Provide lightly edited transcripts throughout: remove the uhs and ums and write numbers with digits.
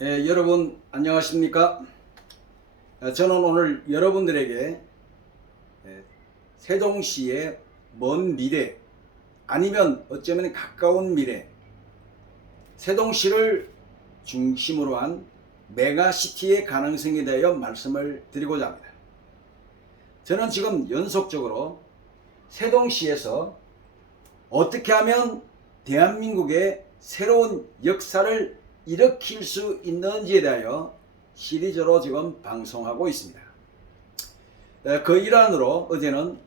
여러분 안녕하십니까? 저는 오늘 여러분들에게 세종시의 먼 미래 아니면 어쩌면 가까운 미래 세종시를 중심으로 한 메가시티의 가능성에 대하여 말씀을 드리고자 합니다. 저는 지금 연속적으로 세종시에서 어떻게 하면 대한민국의 새로운 역사를 일으킬 수 있는지에 대하여 시리즈로 지금 방송하고 있습니다. 그 일환으로 어제는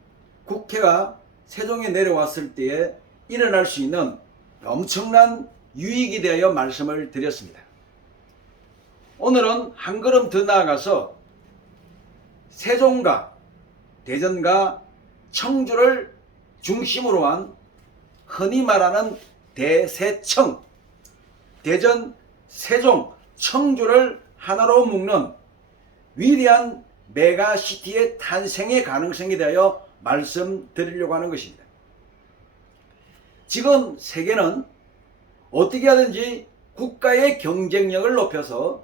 국회가 세종에 내려왔을 때에 일어날 수 있는 엄청난 유익에 대하여 말씀을 드렸습니다. 오늘은 한 걸음 더 나아가서 세종과 대전과 청주를 중심으로 한 흔히 말하는 대세청, 대전, 세종, 청주를 하나로 묶는 위대한 메가시티의 탄생의 가능성에 대하여 말씀드리려고 하는 것입니다. 지금 세계는 어떻게 하든지 국가의 경쟁력을 높여서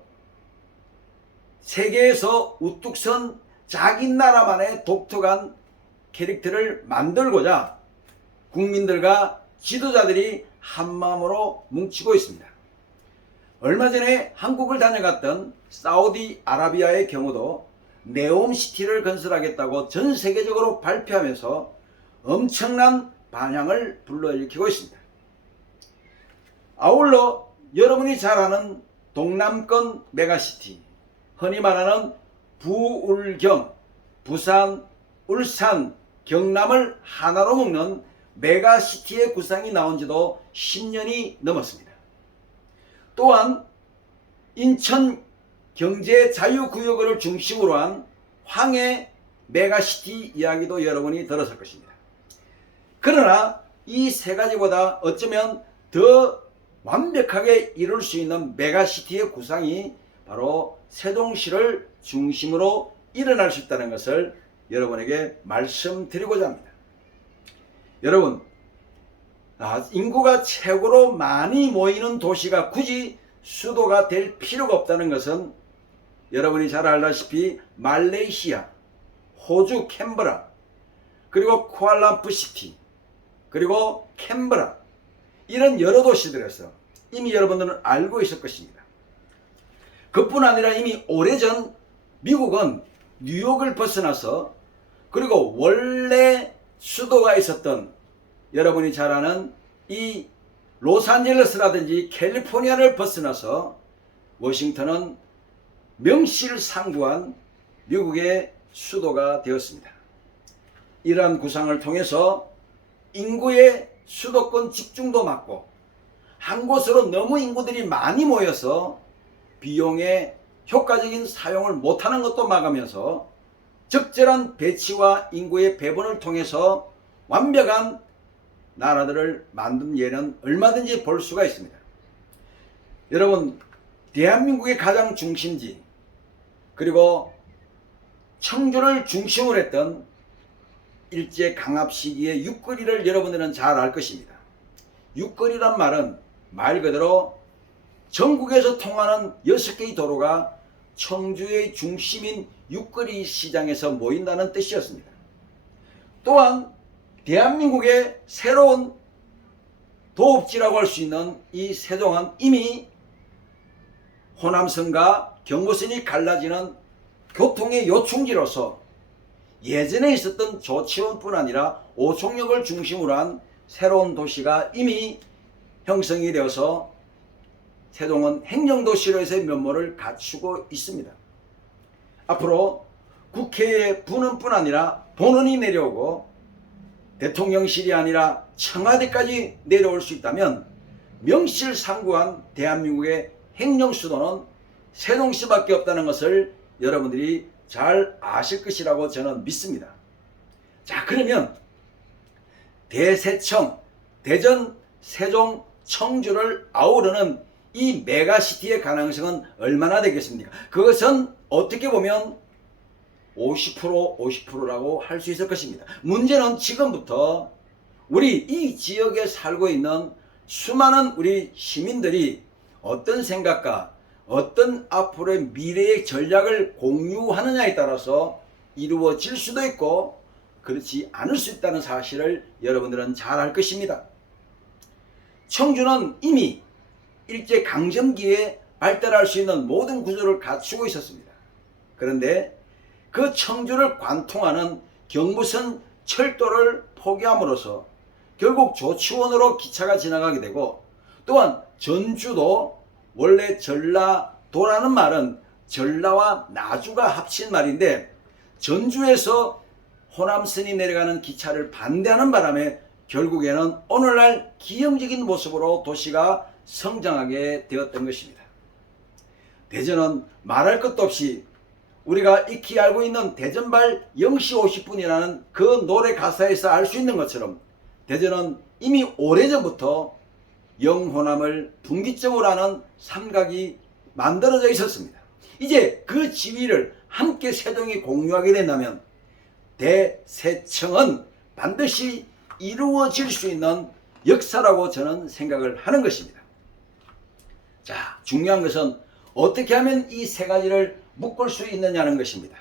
세계에서 우뚝 선 자기 나라만의 독특한 캐릭터를 만들고자 국민들과 지도자들이 한마음으로 뭉치고 있습니다. 얼마 전에 한국을 다녀갔던 사우디아라비아의 경우도 네옴시티를 건설하겠다고 전 세계적으로 발표하면서 엄청난 반향을 불러일으키고 있습니다. 아울러 여러분이 잘 아는 동남권 메가시티, 흔히 말하는 부울경, 부산, 울산, 경남을 하나로 묶는 메가시티의 구상이 나온 지도 10년이 넘었습니다. 또한 인천 경제자유구역을 중심으로 한 황해 메가시티 이야기도 여러분이 들었을 것입니다. 그러나 이 세 가지보다 어쩌면 더 완벽하게 이룰 수 있는 메가시티의 구상이 바로 세종시를 중심으로 일어날 수 있다는 것을 여러분에게 말씀드리고자 합니다. 여러분, 인구가 최고로 많이 모이는 도시가 굳이 수도가 될 필요가 없다는 것은 여러분이 잘 알다시피 말레이시아, 호주 캔버라, 그리고 쿠알라룸푸르시티, 그리고 캔버라 이런 여러 도시들에서 이미 여러분들은 알고 있을 것입니다. 그뿐 아니라 이미 오래전 미국은 뉴욕을 벗어나서 그리고 원래 수도가 있었던 여러분이 잘 아는 이 로스앤젤레스라든지 캘리포니아를 벗어나서 워싱턴은 명실상부한 미국의 수도가 되었습니다. 이러한 구상을 통해서 인구의 수도권 집중도 막고 한 곳으로 너무 인구들이 많이 모여서 비용의 효과적인 사용을 못하는 것도 막으면서 적절한 배치와 인구의 배분을 통해서 완벽한 나라들을 만든 예는 얼마든지 볼 수가 있습니다. 여러분, 대한민국의 가장 중심지 그리고 청주를 중심으로 했던 일제 강압 시기의 육거리를 여러분들은 잘 알 것입니다. 육거리란 말은 말 그대로 전국에서 통하는 6개의 도로가 청주의 중심인 육거리 시장에서 모인다는 뜻이었습니다. 또한 대한민국의 새로운 도읍지라고 할 수 있는 이 세종은 이미 호남선과 경부선이 갈라지는 교통의 요충지로서 예전에 있었던 조치원뿐 아니라 오송역을 중심으로 한 새로운 도시가 이미 형성이 되어서 세종은 행정도시로서의 면모를 갖추고 있습니다. 앞으로 국회의 분원뿐 아니라 본원이 내려오고 대통령실이 아니라 청와대까지 내려올 수 있다면 명실상부한 대한민국의 행정수도는 세종시밖에 없다는 것을 여러분들이 잘 아실 것이라고 저는 믿습니다. 자, 그러면 대세청, 대전, 세종, 청주를 아우르는 이 메가시티의 가능성은 얼마나 되겠습니까? 그것은 어떻게 보면 50% 50%라고 할 수 있을 것입니다. 문제는 지금부터 우리 이 지역에 살고 있는 수많은 우리 시민들이 어떤 생각과 어떤 앞으로의 미래의 전략을 공유하느냐에 따라서 이루어질 수도 있고 그렇지 않을 수 있다는 사실을 여러분들은 잘 알 것입니다. 청주는 이미 일제강점기에 발달할 수 있는 모든 구조를 갖추고 있었습니다. 그런데 그 청주를 관통하는 경부선 철도를 포기함으로써 결국 조치원으로 기차가 지나가게 되고, 또한 전주도 원래 전라도라는 말은 전라와 나주가 합친 말인데 전주에서 호남선이 내려가는 기차를 반대하는 바람에 결국에는 오늘날 기형적인 모습으로 도시가 성장하게 되었던 것입니다. 대전은 말할 것도 없이 우리가 익히 알고 있는 대전발 0시 50분이라는 그 노래 가사에서 알 수 있는 것처럼 대전은 이미 오래전부터 영호남을 분기점으로 하는 삼각이 만들어져 있었습니다. 이제 그 지위를 함께 세종이 공유하게 된다면 대세청은 반드시 이루어질 수 있는 역사라고 저는 생각을 하는 것입니다. 자, 중요한 것은 어떻게 하면 이 세 가지를 묶을 수 있느냐는 것입니다.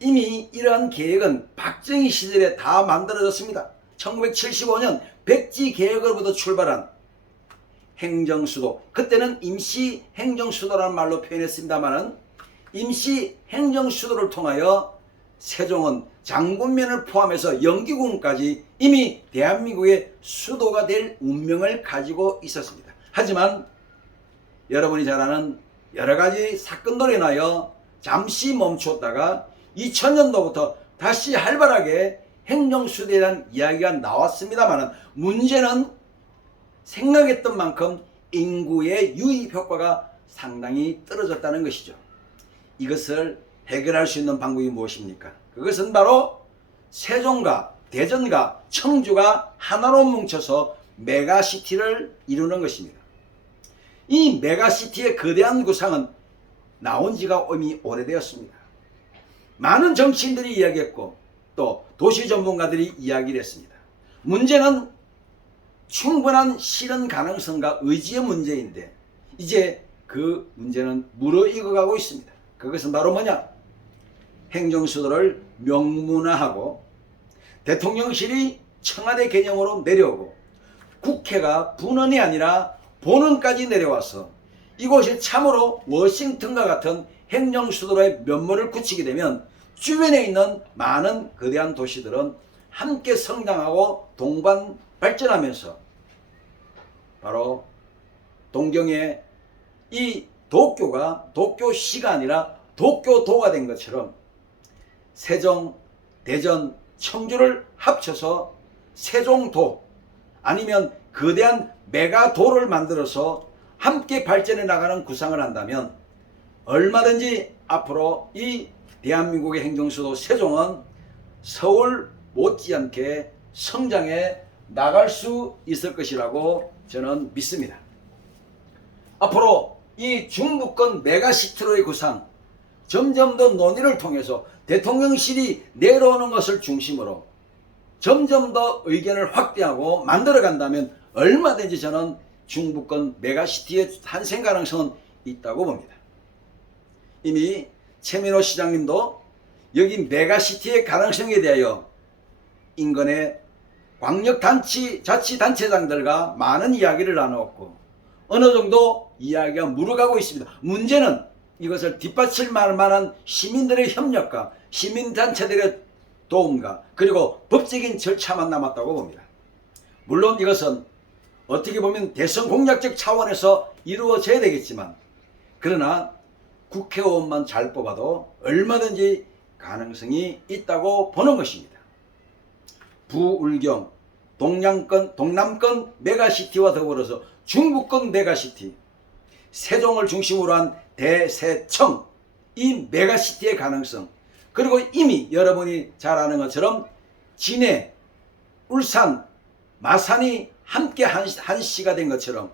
이미 이러한 계획은 박정희 시절에 다 만들어졌습니다. 1975년 백지 계획으로부터 출발한 행정수도, 그때는 임시 행정수도라는 말로 표현했습니다만 임시 행정수도를 통하여 세종은 장군면을 포함해서 영기군까지 이미 대한민국의 수도가 될 운명을 가지고 있었습니다. 하지만 여러분이 잘 아는 여러 가지 사건들로 인하여 잠시 멈췄다가 2000년도부터 다시 활발하게 행정수도에 대한 이야기가 나왔습니다만 문제는 생각했던 만큼 인구의 유입 효과가 상당히 떨어졌다는 것이죠. 이것을 해결할 수 있는 방법이 무엇입니까? 그것은 바로 세종과 대전과 청주가 하나로 뭉쳐서 메가시티를 이루는 것입니다. 이 메가시티의 거대한 구상은 나온 지가 이미 오래되었습니다. 많은 정치인들이 이야기했고 또 도시 전문가들이 이야기를 했습니다. 문제는 충분한 실현 가능성과 의지의 문제인데 이제 그 문제는 무르익어가고 있습니다. 그것은 바로 뭐냐? 행정수도를 명문화하고 대통령실이 청와대 개념으로 내려오고 국회가 분원이 아니라 본원까지 내려와서 이곳이 참으로 워싱턴과 같은 행정수도로의 면모를 굳히게 되면 주변에 있는 많은 거대한 도시들은 함께 성장하고 동반 발전하면서 바로 동경의 이 도쿄가 도쿄시가 아니라 도쿄도가 된 것처럼 세종, 대전, 청주를 합쳐서 세종도 아니면 거대한 메가도를 만들어서 함께 발전해 나가는 구상을 한다면 얼마든지 앞으로 이 대한민국의 행정수도 세종은 서울 못지않게 성장해 나갈 수 있을 것이라고 저는 믿습니다. 앞으로 이 중부권 메가시티로의 구상 점점 더 논의를 통해서 대통령실이 내려오는 것을 중심으로 점점 더 의견을 확대하고 만들어 간다면 얼마든지 저는 중부권 메가시티의 탄생 가능성은 있다고 봅니다. 이미 최민호 시장님도 여기 메가시티의 가능성에 대하여 인근의 광역자치단체장들과 많은 이야기를 나누었고 어느 정도 이야기가 무르가고 있습니다. 문제는 이것을 뒷받침할 만한 시민들의 협력과 시민단체들의 도움과 그리고 법적인 절차만 남았다고 봅니다. 물론 이것은 어떻게 보면 대선 공약적 차원에서 이루어져야 되겠지만 그러나 국회의원만 잘 뽑아도 얼마든지 가능성이 있다고 보는 것입니다. 부울경, 동남권 메가시티와 더불어서 중부권 메가시티, 세종을 중심으로 한 대세청, 이 메가시티의 가능성, 그리고 이미 여러분이 잘 아는 것처럼 진해, 울산, 마산이 함께 한시가 된 것처럼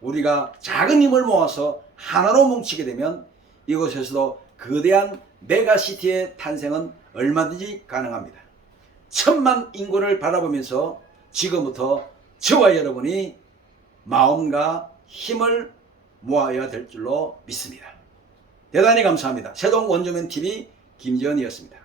우리가 작은 힘을 모아서 하나로 뭉치게 되면 이곳에서도 거대한 메가시티의 탄생은 얼마든지 가능합니다. 1000만 인구를 바라보면서 지금부터 저와 여러분이 마음과 힘을 모아야 될 줄로 믿습니다. 대단히 감사합니다. 세동 원조면 TV 김지연이었습니다.